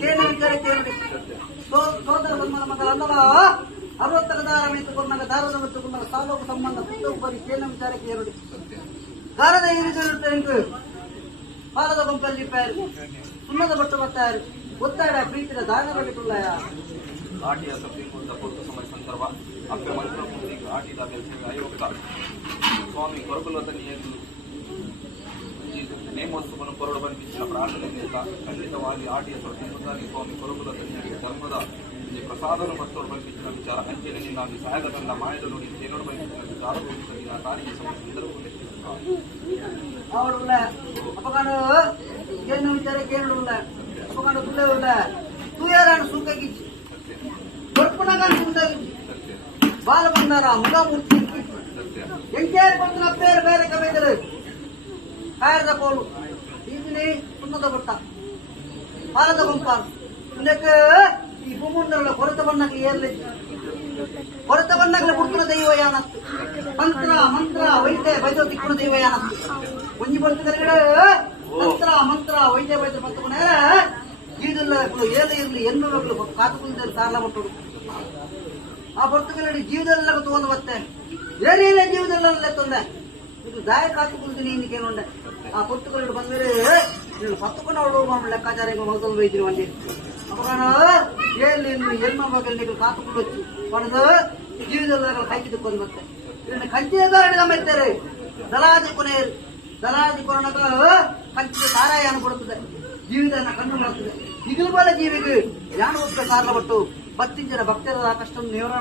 ಕೇಳಿ ವಿಚಾರ ಕೇಳಿ ಸೋದರ ಬಂಧನ ಮಗಳ ಅಲ್ಲವ 60 ದಾರಣಿತುಕೊಂಡಾಗ ದಾರದ ಬಿಟ್ಟುಕೊಂಡಾಗ ಸಾಲೋಕು ಸಂಬಂಧ ಪುಟ್ಟೊಬ್ಬರಿ ಕೇಳಿನ ವಿಚಾರಕ್ಕೆ ಎರಡು ದಾರದ ಹಿರಿದು ಪಾಲದ ಗುಂಪಲ್ಲಿ ಪ್ಯಾರು ಸುಣ್ಣದ ಬಟ್ಟು ಬರ್ತಾರೆ ಒತ್ತಾಡ ಪ್ರೀತಿಯ ದಾನ ಬಳಿಕೊಳ್ಳಯ ಆಟಿಯ ಸಭೆಗೊಂಡ ಪೂರ್ತ ಸಮಯ ಸಂದರ್ಭ ಅಪ್ಪ ಮಂತ್ರಮೂರ್ತಿಗೆ ಆಟಿದ ಕೆಲಸವೇ ಆಯೋಗ ಸ್ವಾಮಿ ಕೊರಕುಲತನಿಯನ್ನು ನೇಮೋತ್ಸವವನ್ನು ಹೊರಡು ಬಂದಿದ್ದ ಪ್ರಾರ್ಥನೆಯಿಂದ ಖಂಡಿತವಾಗಿ ಆಟಿಯ ಸಭೆಗೊಂಡಾಗಿ ಸ್ವಾಮಿ ಕೊರಕುಲತನಿಗೆ ಧರ್ಮದ ಪ್ರಸಾದವನ್ನು ಮತ್ತೋರು ಬಂದಿದ್ದ ವಿಚಾರ ಅಂಚೆನಿಂದಾಗಿ ಸಹಾಯಕರನ್ನ ಮಾಯದಲು ಏನೋಡು ಬಂದಿದ್ದ ವಿಚಾರ ಕಾರ್ಯ ಸಂದರ್ಭ ಅಪಗಾಡು ಏನು ವಿಚಾರ ಕೇಳುವುದಿಲ್ಲ ಅಪಗಾಡು ತುಳ್ಳುವುದಿಲ್ಲ ತೂಯಾರಾನು ಸೂಕಾಗಿಚ್ಚು ಕೊರ್ಪುನಗಾನು ಸುಂದರಿಚ್ಚು ಬಾಲ ಬಂದಾರ ಮುಖಮೂರ್ತಿ ಎಂಕೇರು ಬಂದ ಬೇರೆ ಬೇರೆ ಕವಿದರು ಕಾಯದ ಕೋಲು ಈಗಿನೇ ಸುಣ್ಣದ ಬಟ್ಟ ಪಾಲದ ಗುಂಪಾನು ಇದಕ್ಕೆ ಈ ಭೂಮುಂದರ ಕೊರತ ಬಣ್ಣಕ್ಕೆ ಏರ್ಲಿ ಕೊರತ ಬಣ್ಣಗಳ ಹುಡುಕಿನ ದೈವ ಯಾನತ್ತು ಮಂತ್ರ ಮಂತ್ರ ವೈದ್ಯ ವೈದ್ಯ ದಿಕ್ಕುನ ದೈವ ಯಾನತ್ತು ಒಂಜಿ ಬರ್ತುಗಳ ಮಂತ್ರ ಮಂತ್ರ ವೈದ್ಯ ವೈದ್ಯ ಬಂತುಕೊಂಡ ಜೀವದಲ್ಲಿ ಏನೇ ಇರಲಿ ಎನ್ನು ಕಾತುಕೊಂಡು ಸಾಲ ಮಟ್ಟರು ಆ ಬರ್ತುಗಳಲ್ಲಿ ಜೀವದಲ್ಲ ತಗೊಂಡು ಬರ್ತೇ ಏನೇನೇ ಜೀವದಲ್ಲ ತೊಂದೆ ಇದು ದಾಯ ಕಾತುಕೊಂಡು ನೀನು ಕೇಳೊಂಡೆ ಆ ಪುರ್ತುಗಳು ಬಂದರೆ ನೀನು ಪತ್ತುಕೊಂಡು ಅವಳು ಲೆಕ್ಕಾಚಾರ ಮೊದಲು ಬೈದಿರಿ ಒಂದೇ ಅಪಗಾನ ಏಲ್ಲಿ ಎನ್ನ ಮಗಲಿಗೆ ಕಾತುಕೊಂಡು వచ్చి ಪಡೆದು ಜೀವದಲ್ಲ ಕೈಕಿದ್ದುಕೊಂಡು ಮತ್ತೆ ಇದನ್ನು ಕಂಚಿದಾರಡಿದ ಮೆತ್ತಾರೆ ದಲಾದಿ ಕೊನೆಯರು ದಲಾದಿ ಕೊನೆಗ ಕಂಚಿದ ಸಾರಾಯನ ಕೊಡುತ್ತದೆ ಜೀವಿತನ ಕಣ್ಣು ಮಾಡುತ್ತದೆ ಇದ್ರ ಮೇಲೆ ಜೀವಿಗೆ ಯಾನು ಒಬ್ಬ ಕಾರಣ ಬಟ್ಟು 10 ಜನ ಭಕ್ತರ ಕಷ್ಟ